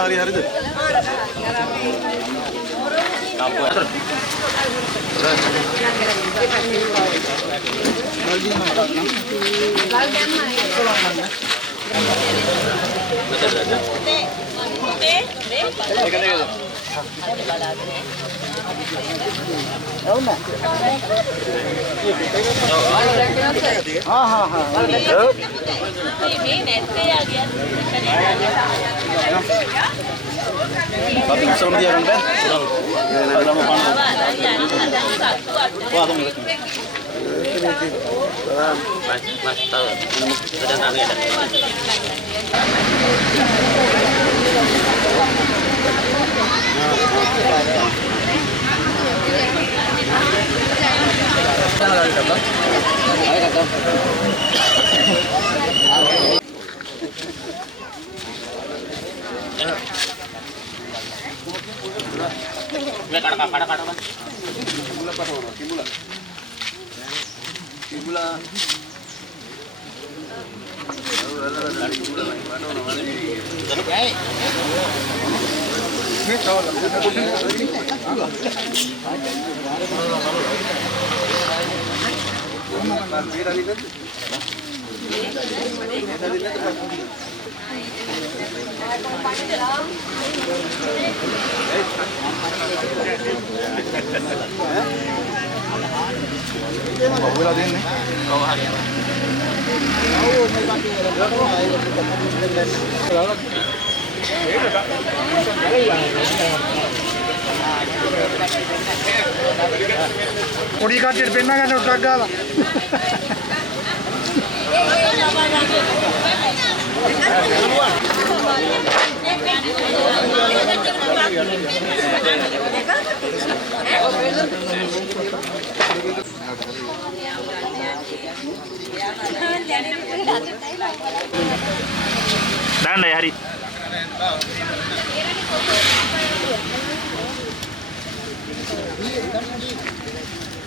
hari hari tu. Podi kati penna kan truck gala. Dan ya hari.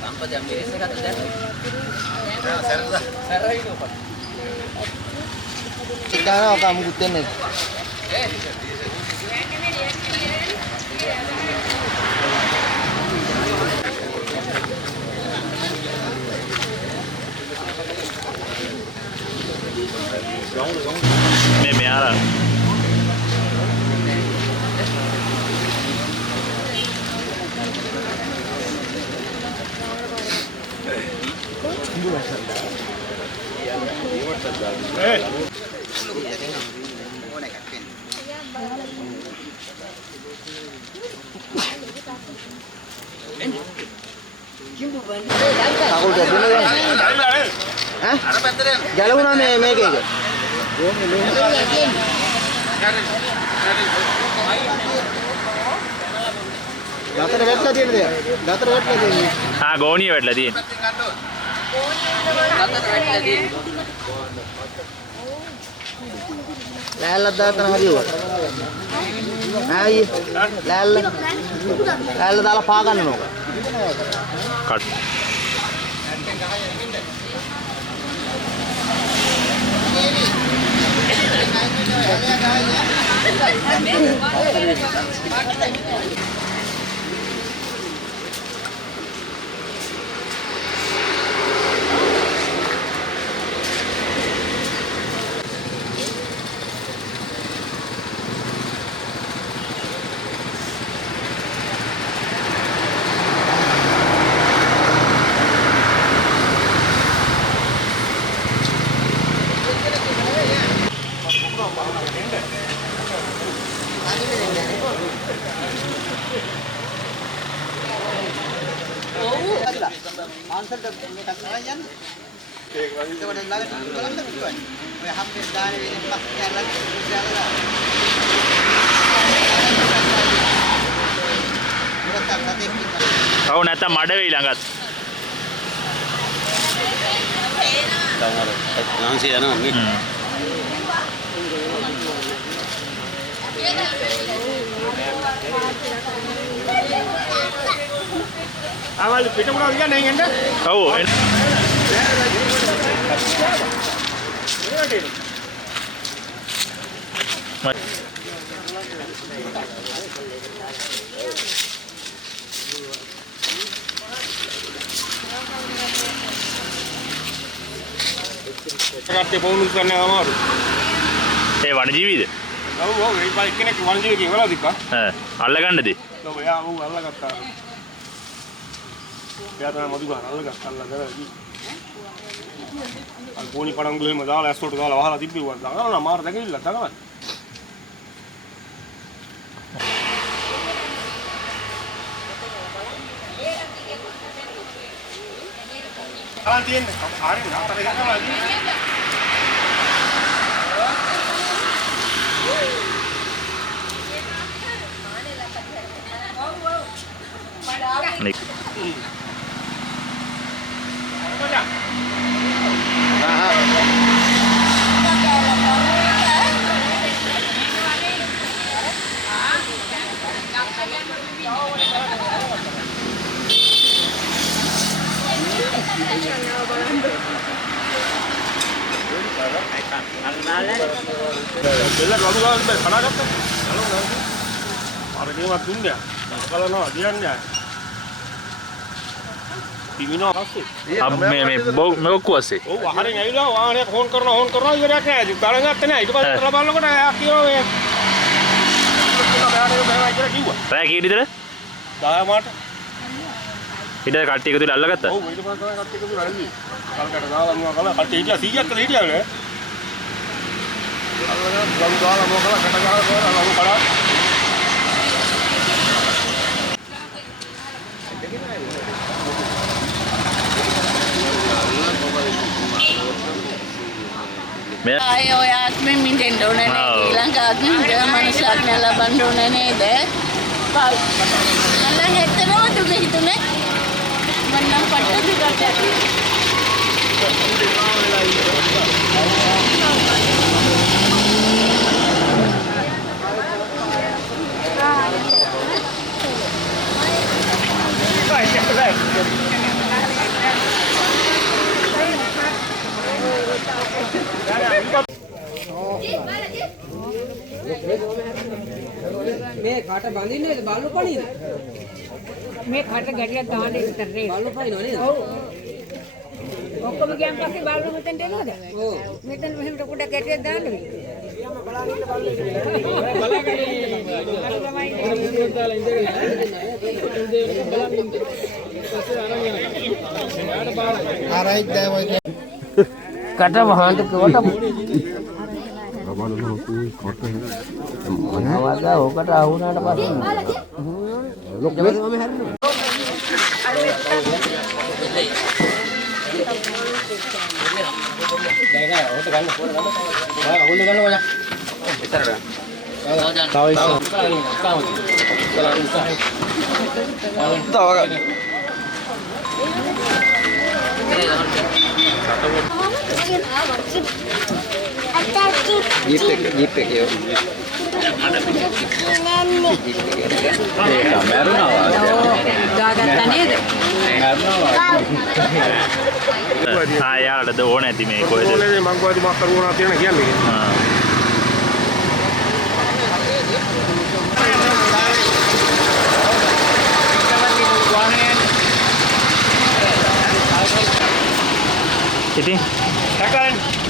Sampai jam ini saya kata dah. Saya itu pak. Sekarang kamu ikutin nih. Meme ara. Aku udah dulu ya. Hah? Jalan mana mega? दातर वेटला दिए दे दातर वेटला दिए हां गोनी वेटला दिए दातर वेटला दिए लाल दातर हरी हो हां ये लाल लाल दाल पागन no cut ඔව් නැත්තම් මඩ වෙයි ළඟත්. ලාංශය යනවා නේ. ආවල් පිටුමනවා කියන්නේ නෑ යන්න. ඔව්. රටේ බෝනුස් ගන්න අමාරු. ඒ වනජීවීද? ඔව් ඔව් ඒ බයි කෙනෙක් වනජීවී කියලා තිබ්බා. අල්ලගන්නද? ඔව් එයා ඔව් අල්ලගත්තා. එයා තමයි මදු ගන්න අල්ලගත්තා අල්ලගෙන. අල් පොණි පඩංගු එහෙම දාලා ඇස්තෝට දාලා වහලා තිබ්බුවා. දානවා මාර දැකවිල්ල දානවා. ආන් තියෙන්නේ හරි නතර ගන්නවා Nick. බෙල්ල කළු ගාන බෑ කඩාගත්තා. අර කේමත් දුන්නේ. බලනවා කියන්නේ. පිමිනෝ පස්සේ. अब मैं को से. ඔව් අහරින් ඇවිල්ලා වාහනයක් ෆෝන් කරනවා ඉවරයක් නෑ. ඉතින් බලන් ගත්තේ නෑ. ඊට පස්සේ කරලා බලනකොට එයා කියනවා මේ රෑ කීයටද? 10 මාට. ඊට කට්ටිය එකතු වෙලා අල්ලගත්තා. ඔව් ඊට පස්සේ තමයි කට්ටිය එකතු වෙලා ඇවිල්ලා. කල්කට දාලා මොනවා කළා. කට්ටිය හිටියා 100ක් කළා හිටියානේ. අල්ලගෙන ගම් දාලා මොකලා කඩ ගහලා ලඟු කඩා. ආය ඔය ආත්මෙ මිදෙන්න ඕනේ නේද? ඊළඟ ආත්මෙ මනුෂ්‍යාත්මය ලබන්න ඕනේ නේද? මම හිතනවා දුක හිතුනේ. මම නම් පට්ට දුකට ඇති. මේ කට බඳින්නේද බල්ලු පණිද? මේ කට ගැටියක් දාන්න විතරනේ. බල්ලු පණිනව නේද? ඔව්. ඔක්කොම ගියන් පස්සේ බල්ලු මෙතෙන්ට එනවද? ඔව්. මෙතන මෙහෙම කොට ගැටියක් දාන්න වෙයි. කට වහන්න කිව්වට මොනවද ඔකට අහුණාට පස්සේ ලොක් වෙයි මම හැරෙනවා නෑ ඔකට ගන්න පොර ගන්න අහුල්ල ගන්න ඔයා විතරද තව ඉස්සර Jeep එක යෝ. ඒක මරුණා. දාගත්තා නේද? යාලටද ඕන ඇති මේ කොහෙද? ඕනේ මං කොහෙද මක් කරුණා තියෙන කියන්නේ. ඉතින් සැකරන්නේ